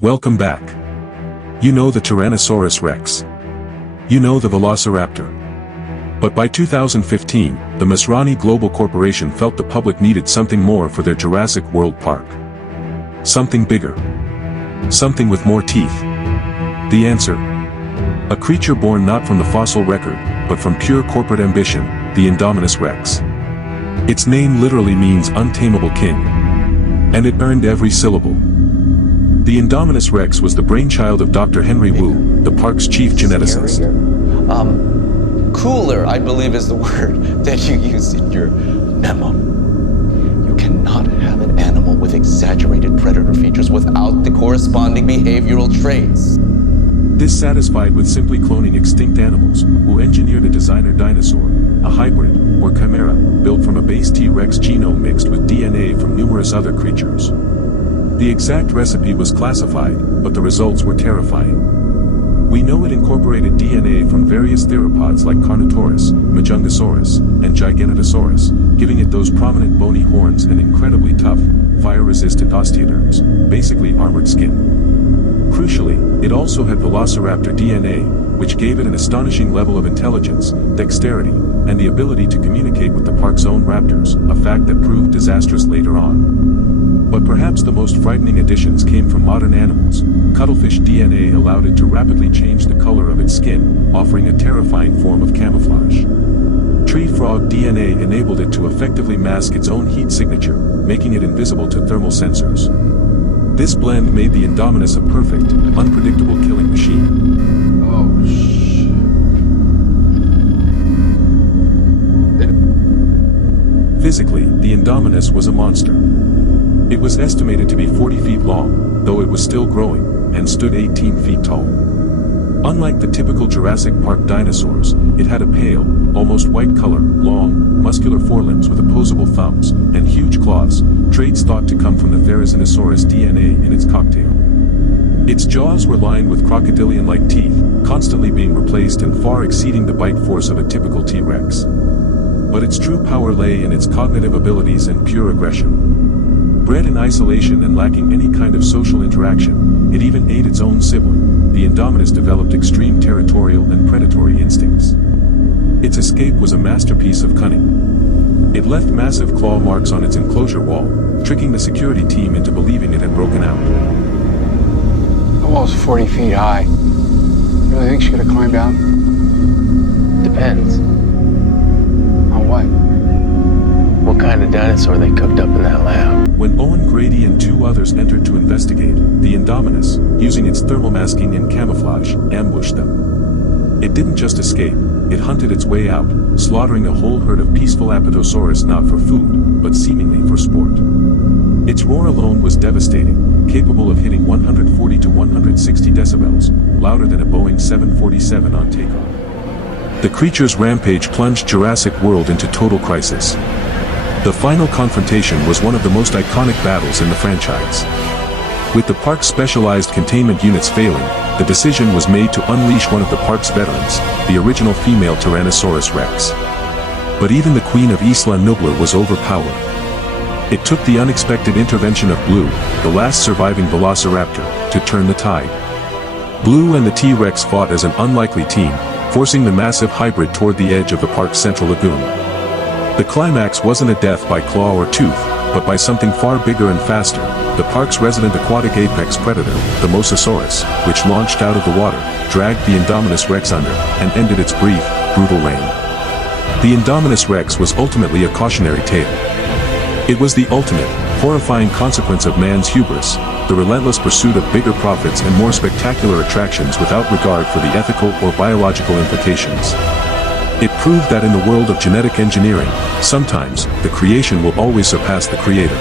Welcome back. You know the Tyrannosaurus Rex. You know the Velociraptor. But by 2015, the Masrani Global Corporation felt the public needed something more for their Jurassic World park. Something bigger. Something with more teeth. The answer? A creature born not from the fossil record, but from pure corporate ambition, the Indominus Rex. Its name literally means untamable king. And it earned every syllable. The Indominus Rex was the brainchild of Dr. Henry Wu, the park's chief geneticist. Cooler, I believe, is the word that you used in your memo. You cannot have an animal with exaggerated predator features without the corresponding behavioral traits. This satisfied with simply cloning extinct animals, Wu engineered a designer dinosaur, a hybrid, or chimera, built from a base T-Rex genome mixed with DNA from numerous other creatures. The exact recipe was classified, but the results were terrifying. We know it incorporated DNA from various theropods like Carnotaurus, Majungasaurus, and Giganotosaurus, giving it those prominent bony horns and incredibly tough, fire-resistant osteoderms, basically armored skin. Crucially, it also had Velociraptor DNA, which gave it an astonishing level of intelligence, dexterity, and the ability to communicate with the park's own raptors, a fact that proved disastrous later on. But perhaps the most frightening additions came from modern animals. Cuttlefish DNA allowed it to rapidly change the color of its skin, offering a terrifying form of camouflage. Tree frog DNA enabled it to effectively mask its own heat signature, making it invisible to thermal sensors. This blend made the Indominus a perfect, unpredictable killing machine. Oh, shit. Physically, the Indominus was a monster. It was estimated to be 40 feet long, though it was still growing, and stood 18 feet tall. Unlike the typical Jurassic Park dinosaurs, it had a pale, almost white color, long, muscular forelimbs with opposable thumbs, and huge claws, traits thought to come from the Therizinosaurus DNA in its cocktail. Its jaws were lined with crocodilian-like teeth, constantly being replaced and far exceeding the bite force of a typical T-Rex. But its true power lay in its cognitive abilities and pure aggression. Bred in isolation and lacking any kind of social interaction, it even ate its own sibling. The Indominus developed extreme territorial and predatory instincts. Its escape was a masterpiece of cunning. It left massive claw marks on its enclosure wall, tricking the security team into believing it had broken out. The wall's 40 feet high. You really think she could have climbed out? Depends. On what? What kind of dinosaur they cooked up in that lab? When Owen Grady and two others entered to investigate, the Indominus, using its thermal masking and camouflage, ambushed them. It didn't just escape, it hunted its way out, slaughtering a whole herd of peaceful Apatosaurus not for food, but seemingly for sport. Its roar alone was devastating, capable of hitting 140 to 160 decibels, louder than a Boeing 747 on takeoff. The creature's rampage plunged Jurassic World into total crisis. The final confrontation was one of the most iconic battles in the franchise. With the park's specialized containment units failing, the decision was made to unleash one of the park's veterans, the original female Tyrannosaurus Rex. But even the Queen of Isla Nublar was overpowered. It took the unexpected intervention of Blue, the last surviving Velociraptor, to turn the tide. Blue and the T-Rex fought as an unlikely team, forcing the massive hybrid toward the edge of the park's central lagoon. The climax wasn't a death by claw or tooth, but by something far bigger and faster, the park's resident aquatic apex predator, the Mosasaurus, which launched out of the water, dragged the Indominus Rex under, and ended its brief, brutal reign. The Indominus Rex was ultimately a cautionary tale. It was the ultimate, horrifying consequence of man's hubris, the relentless pursuit of bigger profits and more spectacular attractions without regard for the ethical or biological implications. It proved that in the world of genetic engineering, sometimes, the creation will always surpass the creator.